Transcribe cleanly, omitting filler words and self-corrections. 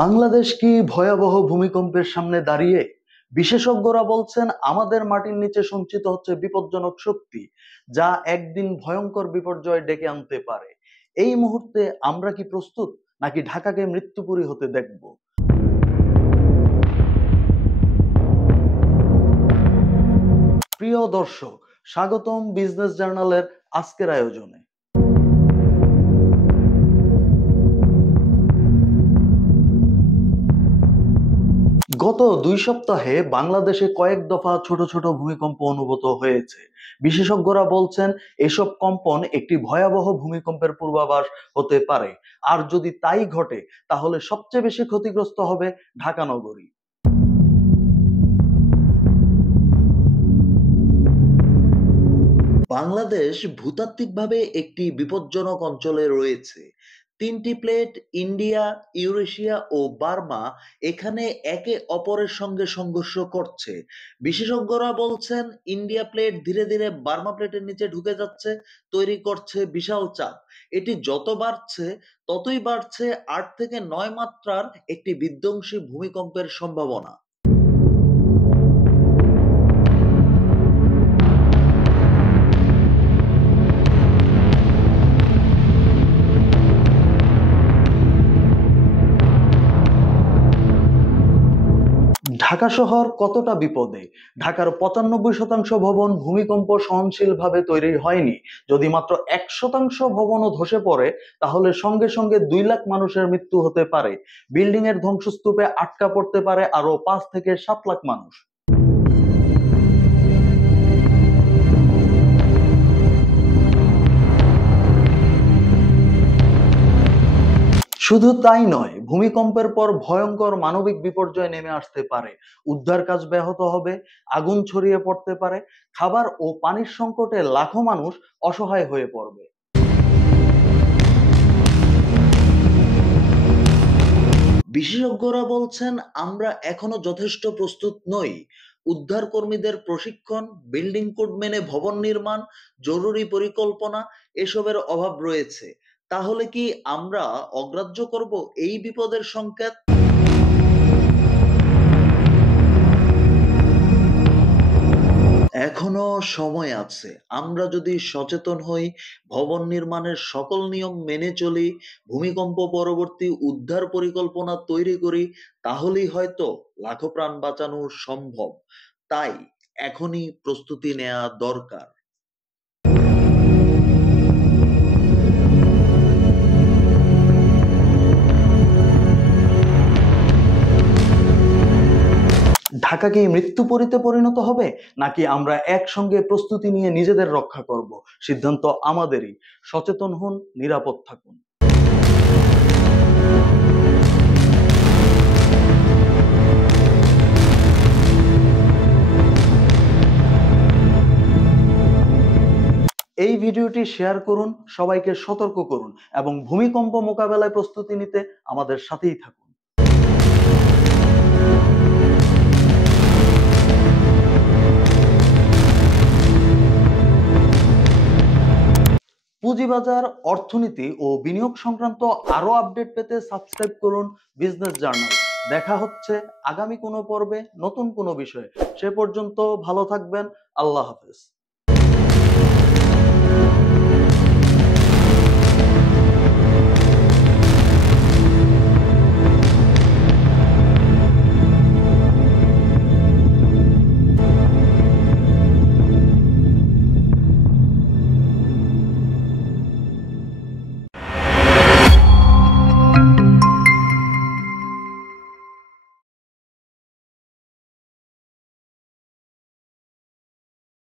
বাংলাদেশ কি ভয়াবহ ভূমিকম্পের সামনে দাঁড়িয়ে? বিশেষজ্ঞরা বলছেন আমাদের মাটির নিচে সঞ্চিত হচ্ছে বিপজ্জনক শক্তি, যা একদিন ভয়ঙ্কর বিপর্যয় ডেকে আনতে পারে। এই মুহূর্তে আমরা কি প্রস্তুত, নাকি ঢাকাকে মৃত্যুপুরী হতে দেখব? প্রিয় দর্শক, স্বাগতম বিজনেস জার্নালের আজকের আয়োজনে। গত 2 সপ্তাহে বাংলাদেশে কয়েক দফা ছোট ছোট ভূমিকম্প অনুভূত হয়েছে। বিশেষজ্ঞরা বলছেন এসব কম্পন একটি ভয়াবহ ভূমিকম্পের পূর্বাভাস হতে পারে। আর যদি তাই ঘটে, তাহলে সবচেয়ে বেশি ক্ষতিগ্রস্ত হবে ঢাকা নগরী। বাংলাদেশ ভূতাত্ত্বিকভাবে একটি বিপজ্জনক অঞ্চলে রয়েছে। 3টি প্লেট, ইন্ডিয়া, ইউরেশিয়া ও বার্মা, এখানে একে অপরের সঙ্গে সংঘর্ষ করছে। বিশেষজ্ঞরা বলছেন ইন্ডিয়া প্লেট ধীরে ধীরে বার্মা প্লেটের নিচে ঢুকে যাচ্ছে, তৈরি করছে বিশাল চাপ। এটি যত বাড়ছে, ততই বাড়ছে 8 থেকে 9 মাত্রার একটি বিধ্বংসী ভূমিকম্পের সম্ভাবনা। ঢাকা শহর কতটা বিপদে? ঢাকার 95% ভবন ভূমিকম্প সহনশীলভাবে তৈরি হয়নি। যদি মাত্র 1% ভবনও ধসে পড়ে, তাহলে সঙ্গে সঙ্গে 2 লাখ মানুষের মৃত্যু হতে পারে। বিল্ডিং এর ধ্বংসস্তূপে আটকা পড়তে পারে আরো 5 থেকে 7 লাখ মানুষ। শুধু তাই নয়, ভূমিকম্পের পর ভয়ঙ্কর মানবিক বিপর্যয় নেমে আসতে পারে। উদ্ধার কাজ ব্যাহত হবে, আগুন ছড়িয়ে পড়তে পারে, খাবার ও পানির সংকটে লাখো মানুষ অসহায় হয়ে পড়বে। বিশেষজ্ঞরা বলছেন আমরা এখনো যথেষ্ট প্রস্তুত নই। উদ্ধার কর্মীদের প্রশিক্ষণ, বিল্ডিং কোড মেনে ভবন নির্মাণ, জরুরি পরিকল্পনা, এসবের অভাব রয়েছে। তাহলে কি আমরা অগ্রাহ্য করব এই বিপদের সংকেত? এখনো সময় আছে। আমরা যদি সচেতন হই, ভবন নির্মাণের সকল নিয়ম মেনে চলি, ভূমিকম্প পরবর্তী উদ্ধার পরিকল্পনা তৈরি করি, তাহলেই হয়তো লাখো প্রাণ বাঁচানো সম্ভব। তাই এখনই প্রস্তুতি নেওয়া দরকার। ঢাকা কি মৃত্যুপুরীতে পরিণত হবে, নাকি আমরা একসঙ্গে প্রস্তুতি নিয়ে নিজেদের রক্ষা করব? সিদ্ধান্ত আমাদেরই। সচেতন হন, নিরাপদ থাকুন। এই ভিডিওটি শেয়ার করুন, সবাইকে সতর্ক করুন এবং ভূমিকম্প মোকাবেলায় প্রস্তুতি নিতে আমাদের সাথেই থাকুন। পুঁজিবাজার, অর্থনীতি ও বিনিয়োগ সংক্রান্ত আরো আপডেট পেতে সাবস্ক্রাইব করুন বিজনেস জার্নাল। দেখা হচ্ছে আগামী কোনো পর্বে নতুন কোনো বিষয়ে। সে পর্যন্ত ভালো থাকবেন। আল্লাহ হাফেজ।